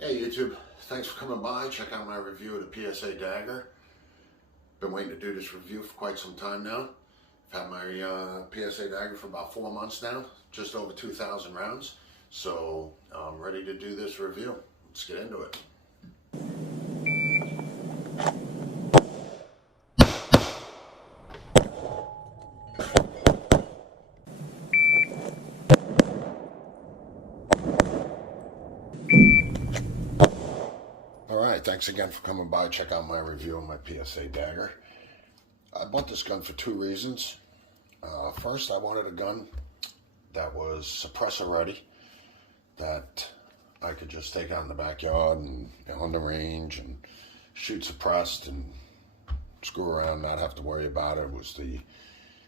Hey YouTube, thanks for coming by. Check out my review of the PSA Dagger. Been waiting to do this review for quite some time now. I've had my PSA Dagger for about 4 months now, just over 2,000 rounds. So I'm ready to do this review. Let's get into it. Alright, thanks again for coming by. Check out my review of my PSA Dagger. I bought this gun for two reasons. First, I wanted a gun that was suppressor ready, that I could just take out in the backyard and on the range and shoot suppressed and screw around, not have to worry about it.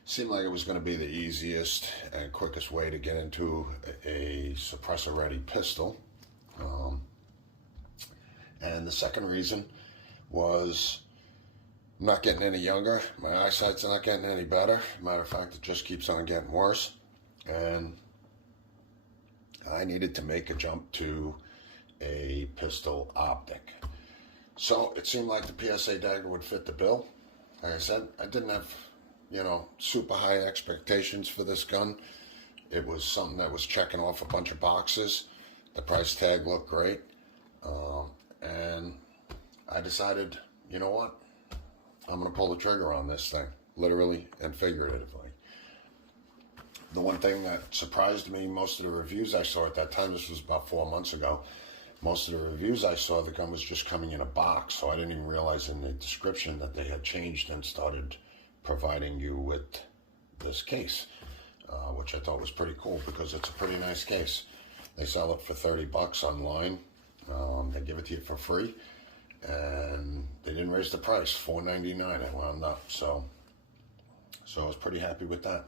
Seemed like it was going to be the easiest and quickest way to get into a suppressor ready pistol. And the second reason was I'm not getting any younger. My eyesight's not getting any better. Matter of fact, it just keeps on getting worse. And I needed to make a jump to a pistol optic. So it seemed like the PSA Dagger would fit the bill. Like I said, I didn't have, super high expectations for this gun. It was something that was checking off a bunch of boxes. The price tag looked great. And I decided, you know what? I'm going to pull the trigger on this thing, literally and figuratively. The one thing that surprised me, most of the reviews I saw at that time, this was about 4 months ago, most of the reviews I saw, the gun was just coming in a box, so I didn't even realize in the description that they had changed and started providing you with this case, which I thought was pretty cool because it's a pretty nice case. They sell it for 30 bucks online. They give it to you for free, and they didn't raise the price. $4.99 I wound up, so I was pretty happy with that.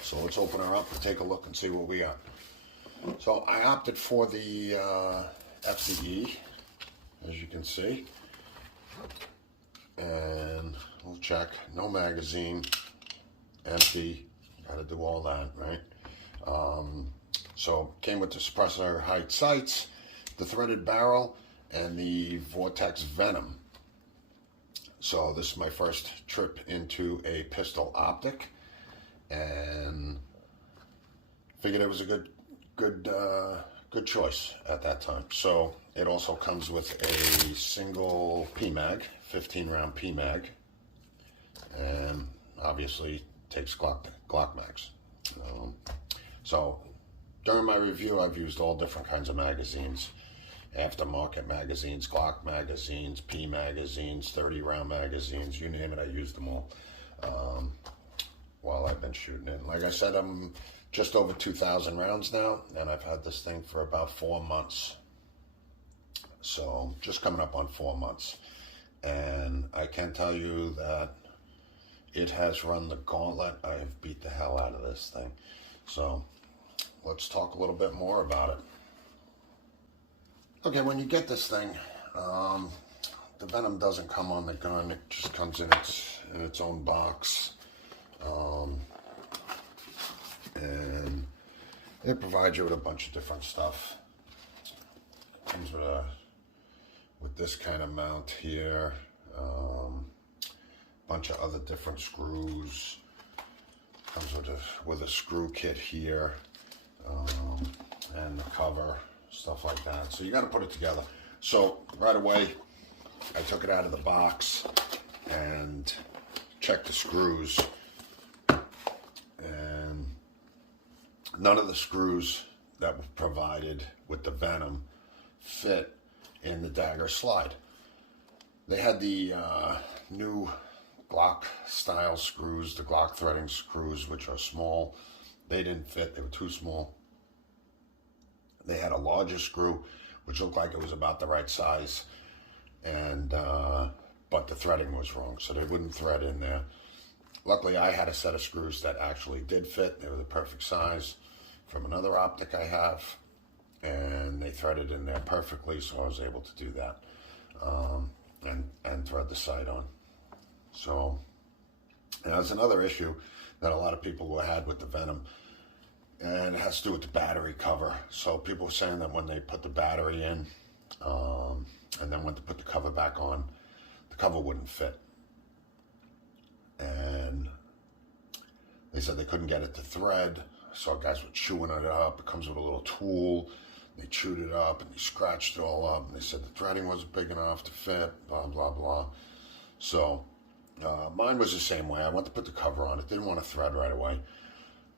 So let's open her up and take a look and see what we got. So I opted for the FCE, as you can see, and we'll check. No magazine, empty. Got to do all that, right? So came with the suppressor height sights, the threaded barrel, and the Vortex Venom. So this is my first trip into a pistol optic, and figured it was a good choice at that time. So it also comes with a single PMag, 15-round PMag, and obviously takes Glock mags. So during my review, I've used all different kinds of magazines. Aftermarket magazines, Glock magazines, P magazines, 30-round magazines, you name it, I used them all while I've been shooting it. Like I said, I'm just over 2,000 rounds now, and I've had this thing for about 4 months. So just coming up on 4 months. And I can tell you that it has run the gauntlet. I have beat the hell out of this thing. So let's talk a little bit more about it. Okay, when you get this thing, the Venom doesn't come on the gun. It just comes in its own box, and it provides you with a bunch of different stuff. It comes with this kind of mount here, bunch of other different screws. Comes with a screw kit here, and the cover. Stuff like that. So you got to put it together. So right away, I took it out of the box and checked the screws. And none of the screws that were provided with the Venom fit in the Dagger slide. They had the new Glock style screws, the Glock threading screws, which are small. They didn't fit. They were too small. They had a larger screw, which looked like it was about the right size, and but the threading was wrong, so they wouldn't thread in there. Luckily, I had a set of screws that actually did fit. They were the perfect size from another optic I have, and they threaded in there perfectly, so I was able to do that and thread the sight on. So, and that's another issue that a lot of people had with the Venom. And it has to do with the battery cover. So people were saying that when they put the battery in, And then went to put the cover back on. The cover wouldn't fit. And they said they couldn't get it to thread. So guys were chewing it up. It comes with a little tool. They chewed it up and they scratched it all up. And they said the threading wasn't big enough to fit, blah, blah, blah. So mine was the same way. I went to put the cover on. It didn't want to thread right away.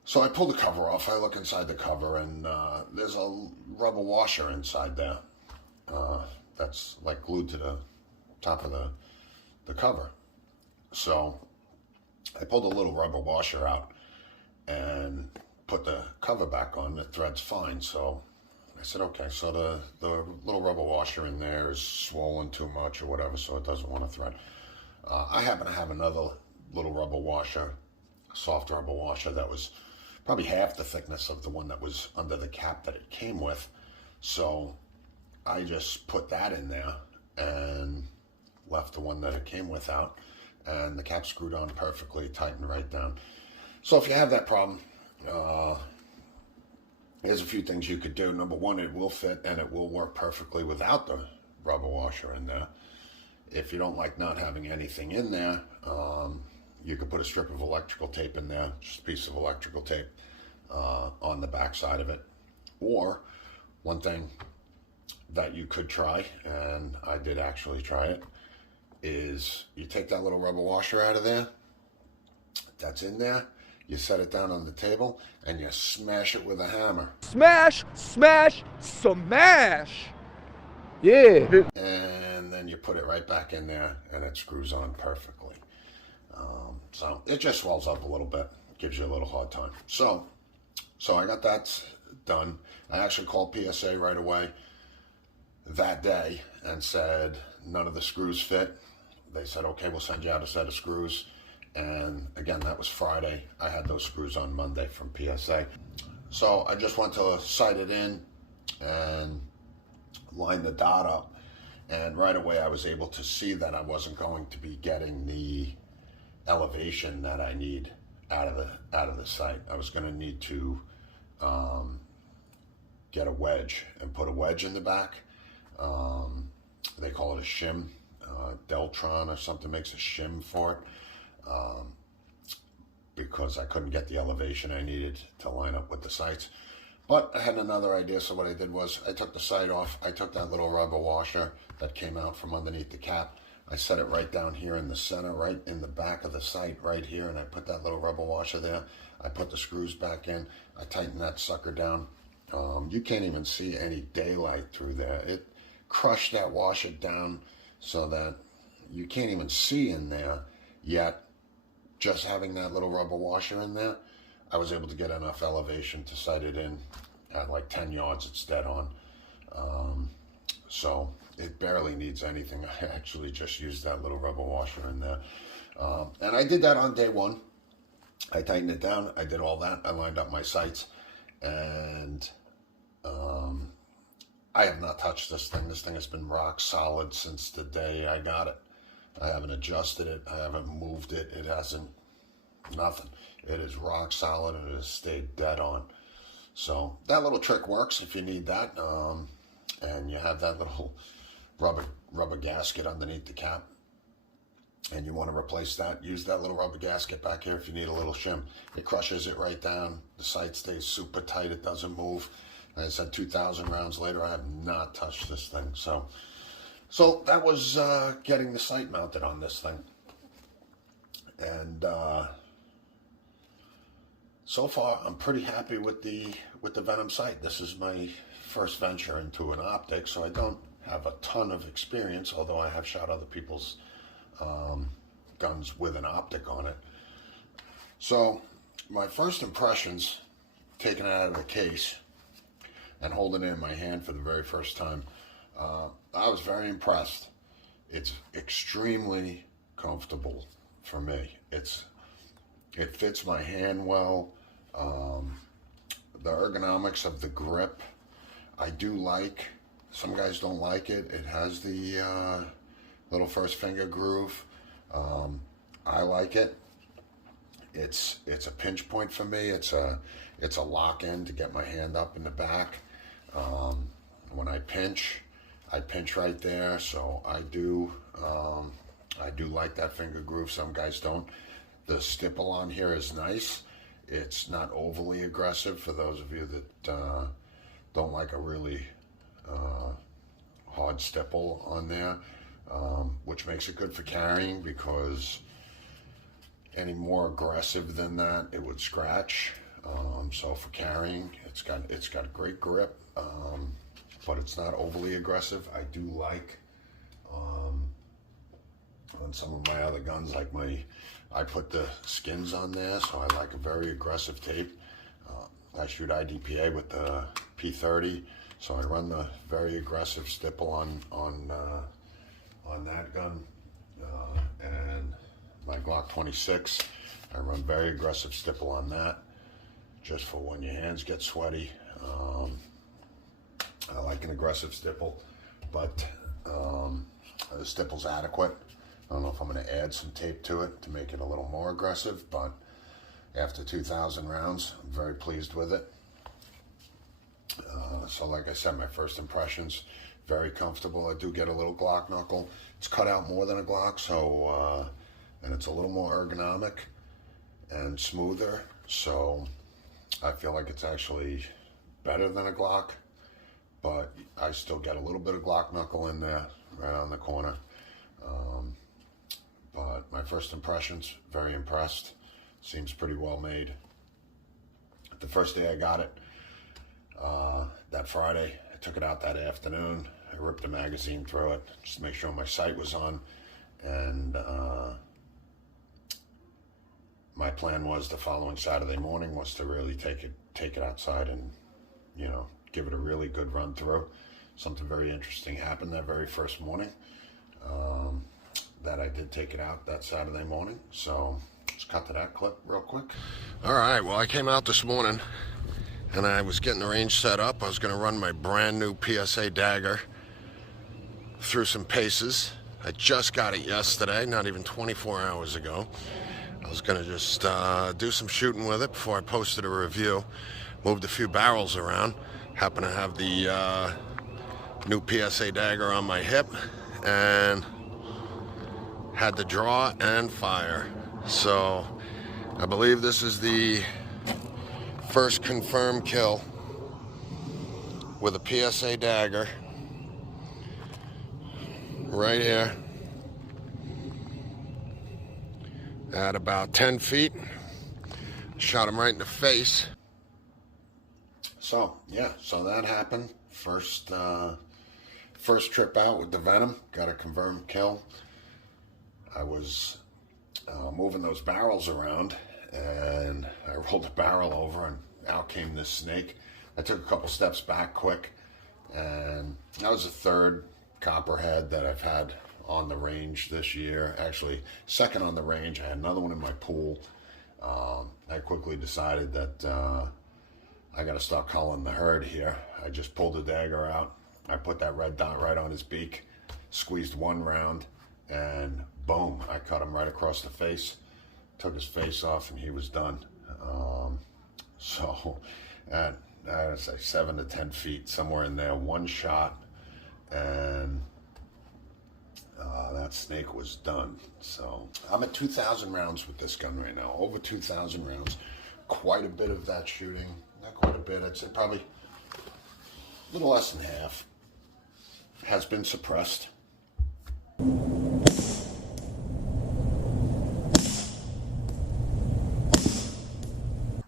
So I pulled the cover off. I look inside the cover, and there's a rubber washer inside there that's like glued to the top of the cover. So I pulled a little rubber washer out and put the cover back on. The thread's fine. So I said, okay, so the little rubber washer in there is swollen too much or whatever, so it doesn't want to thread. I happen to have another little rubber washer, soft rubber washer that was probably half the thickness of the one that was under the cap that it came with. So I just put that in there and left the one that it came with out, and the cap screwed on perfectly, tightened right down. So if you have that problem, there's a few things you could do. Number one, it will fit and it will work perfectly without the rubber washer in there. If you don't like not having anything in there, you could put a strip of electrical tape in there, just a piece of electrical tape on the back side of it. Or one thing that you could try, and I did actually try it, is you take that little rubber washer out of there, that's in there, you set it down on the table, and you smash it with a hammer. Smash, smash, smash! Yeah! And then you put it right back in there, and it screws on perfectly. So it just swells up a little bit, gives you a little hard time. So I got that done. I actually called PSA right away that day and said none of the screws fit. They said, okay, we'll send you out a set of screws. And again, that was Friday. I had those screws on Monday from PSA. So I just went to sight it in and line the dot up. And right away I was able to see that I wasn't going to be getting the elevation that I need out of the sight. I was going to need to get a wedge and put a wedge in the back. They call it a shim. Deltron or something makes a shim for it, because I couldn't get the elevation I needed to line up with the sights. But I had another idea, so what I did was I took the sight off. I took that little rubber washer that came out from underneath the cap. I set it right down here in the center, right in the back of the sight right here, and I put that little rubber washer there. I put the screws back in. I tightened that sucker down. You can't even see any daylight through there. It crushed that washer down so that you can't even see in there, yet just having that little rubber washer in there, I was able to get enough elevation to sight it in at like 10 yards. It's dead on. So it barely needs anything. I actually just used that little rubber washer in there. And I did that on day one. I tightened it down. I did all that. I lined up my sights, and I have not touched this thing. This thing has been rock solid since the day I got it. I haven't adjusted it. I haven't moved it. It hasn't, nothing. It is rock solid, and it has stayed dead on. So that little trick works if you need that. And you have that little rubber gasket underneath the cap, and you want to replace that, use that little rubber gasket back here if you need a little shim. It crushes it right down. The sight stays super tight. It doesn't move. Like I said, 2,000 rounds later, I have not touched this thing. So that was getting the sight mounted on this thing. And so far, I'm pretty happy with the Venom sight. This is my first venture into an optic, so I don't have a ton of experience, although I have shot other people's guns with an optic on it. So my first impressions, taking it out of the case and holding it in my hand for the very first time, I was very impressed. It's extremely comfortable for me. It fits my hand well. The ergonomics of the grip, I do like. Some guys don't like it. It has the little first finger groove. I like it. It's a pinch point for me. It's a lock in to get my hand up in the back. When I pinch, I pinch right there, so I do like that finger groove. Some guys don't. The stipple on here is nice. It's not overly aggressive for those of you that don't like a really hard stipple on there, which makes it good for carrying, because any more aggressive than that, it would scratch. So for carrying, it's got a great grip, but it's not overly aggressive. I do like on some of my other guns, like I put the skins on there, so I like a very aggressive tape. I shoot IDPA with the P30, so I run the very aggressive stipple on that gun, and my Glock 26, I run very aggressive stipple on that, just for when your hands get sweaty. I like an aggressive stipple, but the stipple's adequate. I don't know if I'm going to add some tape to it to make it a little more aggressive, but after 2,000 rounds, I'm very pleased with it. So like I said, my first impressions, very comfortable. I do get a little Glock knuckle. It's cut out more than a Glock, so and it's a little more ergonomic and smoother, so I feel like it's actually better than a Glock, but I still get a little bit of Glock knuckle in there, right on the corner. But my first impressions, very impressed. Seems pretty well made. The first day I got it, that Friday, I took it out that afternoon. I ripped the magazine through it, just to make sure my sight was on. And my plan was the following Saturday morning was to really take it outside and, you know, give it a really good run through. Something very interesting happened that very first morning. That I did take it out that Saturday morning. So let's cut to that clip real quick. All right, well, I came out this morning and I was getting the range set up. I was gonna run my brand new PSA Dagger through some paces. I just got it yesterday, not even 24 hours ago. I was gonna just do some shooting with it before I posted a review. Moved a few barrels around. Happen to have the new PSA Dagger on my hip, and had to draw and fire. So I believe this is the first confirmed kill with a PSA Dagger right here at about 10 feet. Shot him right in the face. So yeah, so that happened. First trip out with the Venom, got a confirmed kill. I was moving those barrels around, and I rolled the barrel over, and out came this snake. I took a couple steps back quick, and that was the third copperhead that I've had on the range this year. Actually, second on the range. I had another one in my pool. I quickly decided that I got to start culling the herd here. I just pulled the Dagger out. I put that red dot right on his beak, squeezed one round, and boom, I cut him right across the face. Took his face off, and he was done. So at, I would say 7 to 10 feet, somewhere in there, one shot, and that snake was done. So I'm at 2,000 rounds with this gun right now, over 2,000 rounds. Quite a bit of that shooting, not quite a bit, I'd say probably a little less than half has been suppressed.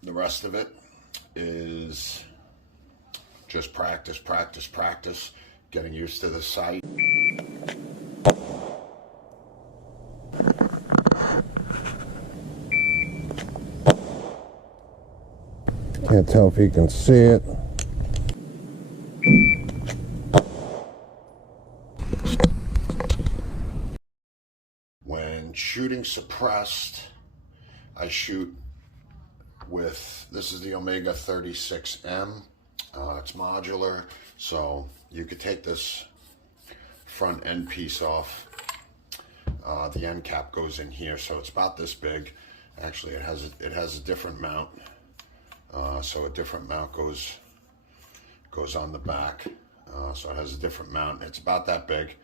The rest of it is just practice, practice, practice, getting used to the sight. Can't tell if you can see it. When shooting suppressed, I shoot with, this is the Omega 36M. It's modular, so you could take this front end piece off. The end cap goes in here, so it's about this big. Actually, it has a different mount. So a different mount goes on the back. So it has a different mount. It's about that big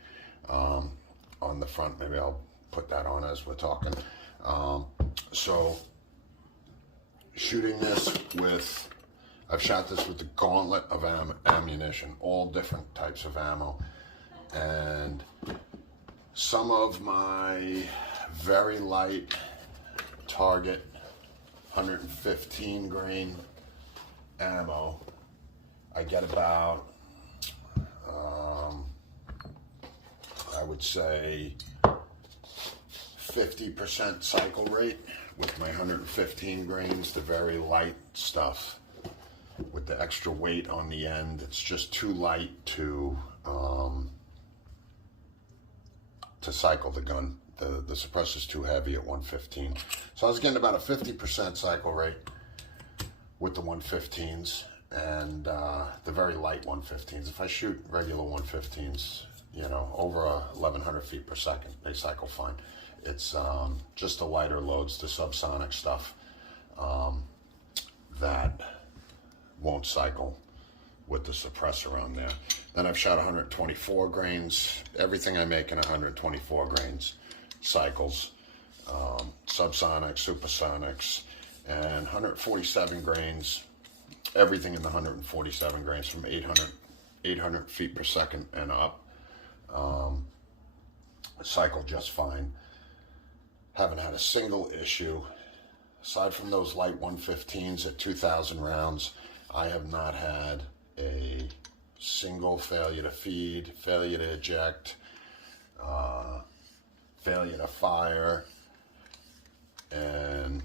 on the front. Maybe I'll put that on as we're talking. So shooting this with, I've shot this with the gauntlet of ammunition, all different types of ammo. And some of my very light target 115 grain ammo, I get about, I would say 50% cycle rate with my 115 grains, the very light stuff. With the extra weight on the end, it's just too light to cycle the gun. The suppressor's too heavy at 115. So I was getting about a 50% cycle rate with the 115s and the very light 115s. If I shoot regular 115s, you know, over 1,100 feet per second, they cycle fine. It's just the lighter loads, the subsonic stuff, that won't cycle with the suppressor on there. Then I've shot 124 grains. Everything I make in 124 grains cycles. Subsonics, supersonics, and 147 grains. Everything in the 147 grains from 800 feet per second and up. Cycle just fine. Haven't had a single issue. Aside from those light 115s at 2,000 rounds, I have not had a single failure to feed, failure to eject, failure to fire, and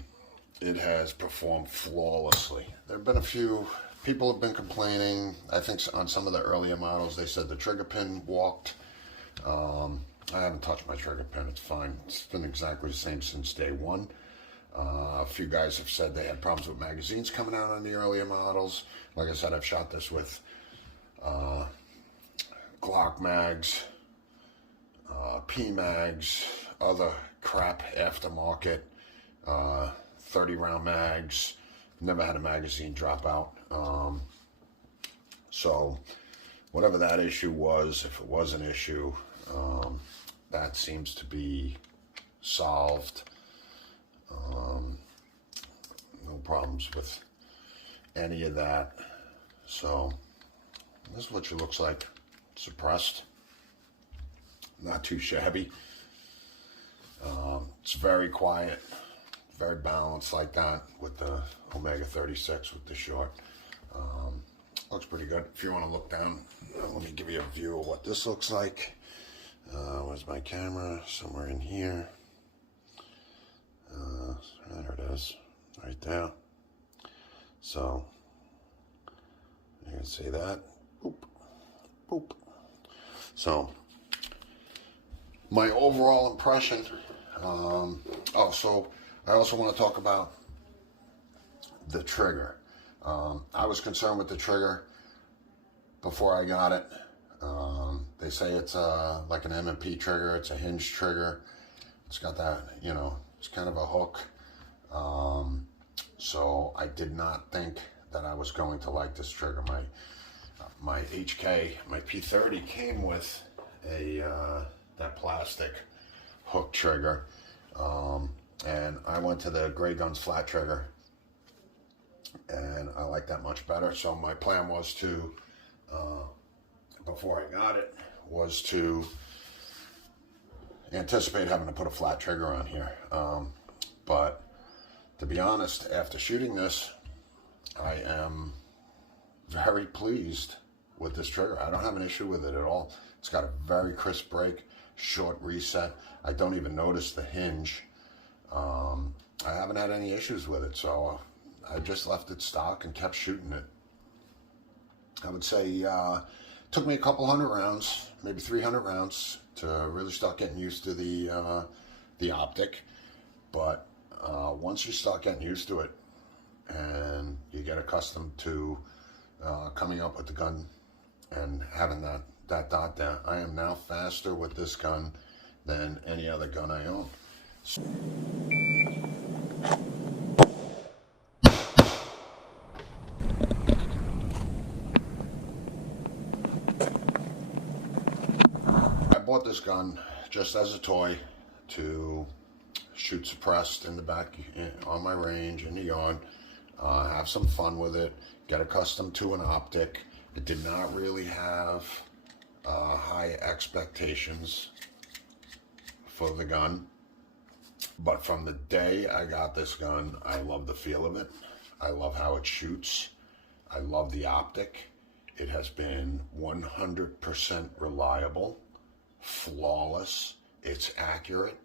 it has performed flawlessly. There have been a few people have been complaining. I think on some of the earlier models they said the trigger pin walked. I haven't touched my trigger pin. It's fine. It's been exactly the same since day one. A few guys have said they had problems with magazines coming out on the earlier models. Like I said, I've shot this with Glock mags, P mags, other crap aftermarket, 30 round mags. Never had a magazine drop out. So whatever that issue was, if it was an issue, that seems to be solved. No problems with any of that. So this is what she looks like. Suppressed. Not too shabby. It's very quiet. Very balanced like that with the Omega 36 with the short. Looks pretty good. If you want to look down, let me give you a view of what this looks like. Where's my camera? Somewhere in here. There it is, right there. So you can see that. Boop, boop. So my overall impression. So I also want to talk about the trigger. I was concerned with the trigger before I got it. They say it's like an M&P trigger. It's a hinge trigger. It's got that, you know, it's kind of a hook. So I did not think that I was going to like this trigger. My HK, my P30 came with a that plastic hook trigger. And I went to the Gray Guns flat trigger, and I like that much better. So my plan was to, before I got it, was to anticipate having to put a flat trigger on here. But to be honest, after shooting this, I am very pleased with this trigger. I don't have an issue with it at all. It's got a very crisp break, short reset. I don't even notice the hinge. I haven't had any issues with it, so I just left it stock and kept shooting it. I would say it took me a couple hundred rounds, maybe 300 rounds, to really start getting used to the optic. But once you start getting used to it and you get accustomed to coming up with the gun and having that dot there, I am now faster with this gun than any other gun I own. bought this gun just as a toy to shoot suppressed in the back on my range in the yard, have some fun with it, get accustomed to an optic. It did not really have high expectations for the gun, but from the day I got this gun, I love the feel of it. I love how it shoots. I love the optic. It has been 100% reliable, flawless. It's accurate.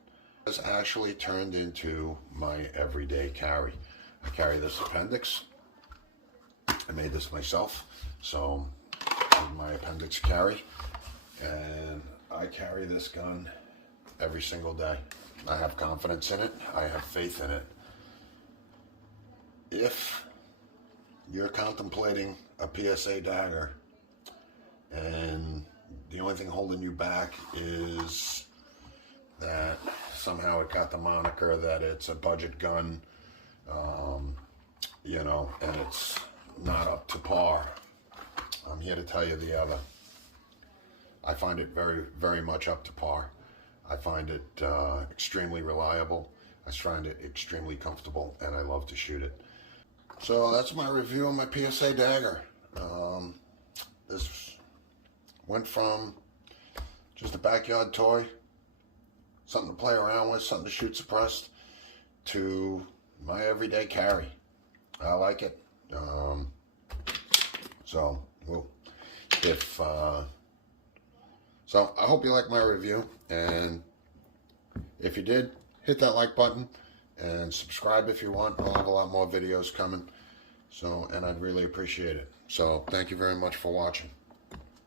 It's actually turned into my everyday carry. I carry this appendix. I made this myself, so my appendix carry, and I carry this gun every single day. I have confidence in it. I have faith in it. If you're contemplating a PSA Dagger and the only thing holding you back is that somehow it got the moniker that it's a budget gun, you know, and it's not up to par, I'm here to tell you the other. I find it very, very much up to par. I find it extremely reliable. I find it extremely comfortable, and I love to shoot it. So that's my review on my PSA Dagger. This went from just a backyard toy, something to play around with, something to shoot suppressed, to my everyday carry. I like it. So I hope you like my review, and if you did, hit that like button and subscribe if you want. I'll have a lot more videos coming, and I'd really appreciate it. So thank you very much for watching.